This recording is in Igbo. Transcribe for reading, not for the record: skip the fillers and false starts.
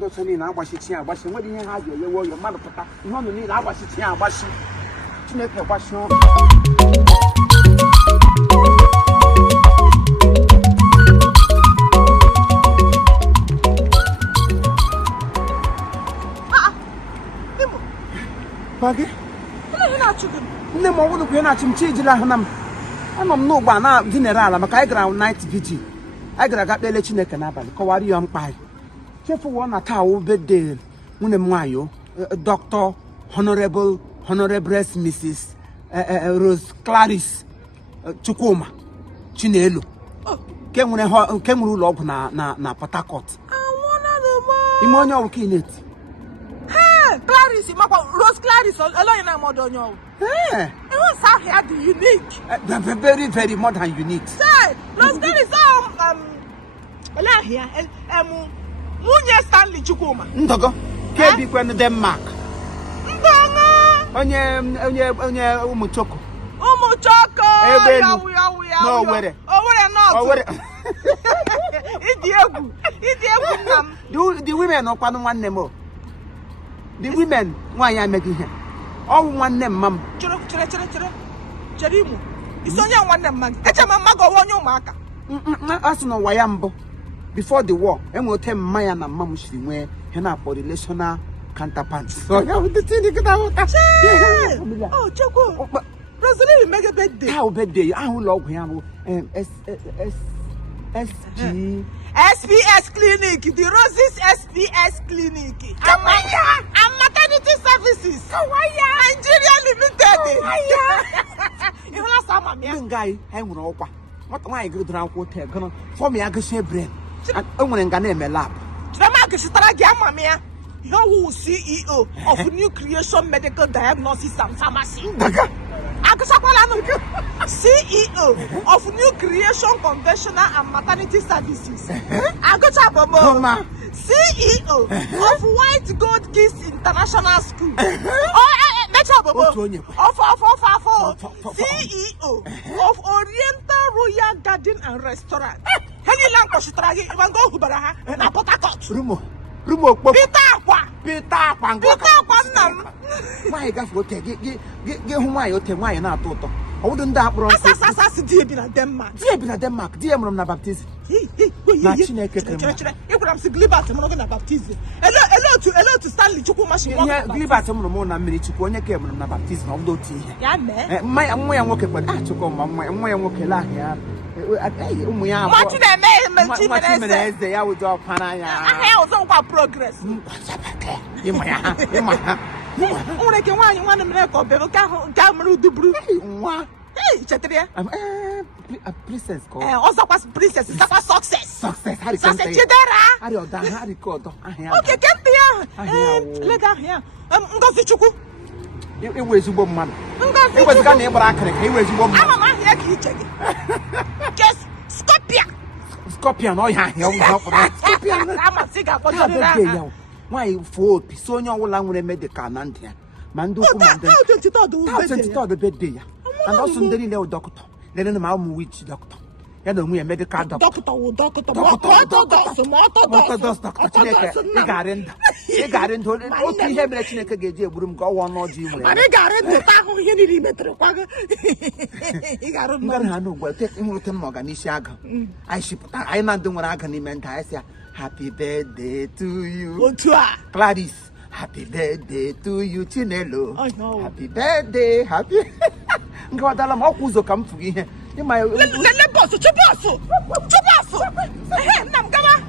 ndị ọsọ niile agbachichi agbachi nwere ihe ha ji eyewe oyo mmadụ pụta ihe ọnụ niile agbachichi agbachi Chineke gbachi Pagi? Nne m ọwụlụ kwe na-achị m chi ejila ahụ na m anọ m n'ụgbọ na dinere ala maka anyị gara night vigil anyị gara aga kpele Chineke n'abalị kọwara ya mkpa anyị chefuwo na taa wụ birthday nwunye m nwaanyị Dr. Honorable Mrs. Rose Claris Chukwuma Chinelo nke nwere ụlọ ọgwụ na Port Harcourt ime onye ọwụ ka ị na-eti Claris, Rose Claris, alone na modonyo. Eh. It was out here the unique. Very, very modern unique. Say, Rose Claris, alone here, Munye Stanley Chukuma. Ndogo, kebi kwenu Denmark. Ndongo. Onye umuchoko. Umuchoko. No were. Oh, were not. Idiegu nam. The women no kwanu nwanne mo. The women, why I make here? All one name, ma'am. Jerimu. It's only one name, man. It's a mamma go on your marker. As no Wayambo. Before the war, and will tell Maya and Mamma she wear henna for relational counterparts. So, yeah, with the thing you get out. Oh, Choco. Rosalie, make a birthday. How birthday? I will love him. SPS Clinic, the Roses SPS Clinic. And maternity services. Nigeria Limited. You know some young guy, I will know what my good round hotel gonna for me. I can share bread. I'm going to name a lab. Mamma, you CEO of New Creation Medical Diagnosis and Pharmacy. CEO of New Creation Conventional and Maternity Services. CEO of White Gold Kiss International School. CEO of Oriental Royal Garden and Restaurant. Why gas go take get home my hotel why not toto. I wouldn't that bro. Denmark. Denmark, dear Mona Baptist. You could have Glibat and baptism. Hello to Stanley Chukumashi. Glibat and Mona Minute when you came on baptism of Doti. My walk but I took on my walk here. What did I make? I would do Panaya. I was on progress. Only can one minute of Gamaru Dubru. Hey, Chatria. A princess called. Also, was princess is a success. Success. I don't know. Okay, get there. Let her here. Ngozichuku. It was a woman. It was a neighbor. It was a woman. I'm just Scorpion. Oh, yeah. Scorpion. I'm a cigar for you. Why for Sonia will lang made the canon here. Mandu, how did you thought the birthday? And also the little doctor. Then the mom witch doctor. You know, we a medical doctor. Doctor. They got into it. What we have let you room go on or do. I got it. Take him with him organishaga. I ship. I not doing what I can invent. I say, happy birthday to you. Claris. Happy birthday to you, Chinelo. Happy birthday. Happy. Guadala Mokuzo come to me. You might let boss. Chupafu. Hey, Nam Gama.